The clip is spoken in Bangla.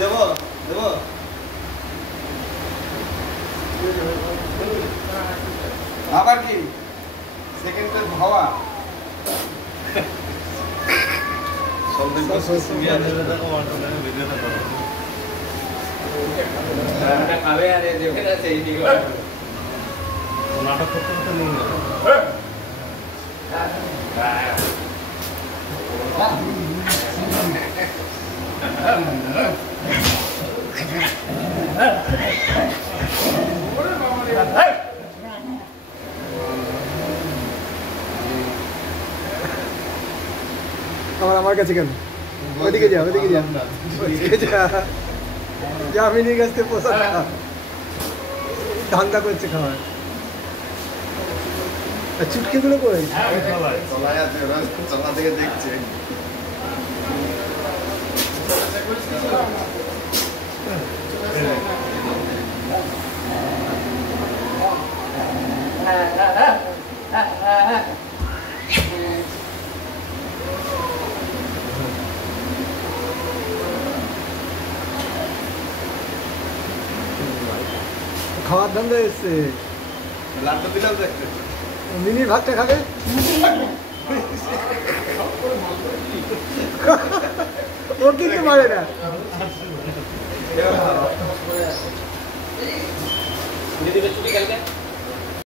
দেবো দেবো আবার কি সেকেন্ডের হাওয়া খাবে আরে দেবে না সেই দিকে নাটক করতে তো নেই আমার কাছে কেন ওইদিকে যা ওইদিকে যা ওইদিকে যা জামিনের কাছ থেকে পোষা ধান্দা করছে খাওয়ার চুটকিগুলো করে চলা থেকে দেখছে খাওয়ার ধান্দা এসছে লাড্ডু দিলাম দেখতে মিনির ভাতটা খাবে ও কিন্তু মারে না দিদি ছুটি খেলতে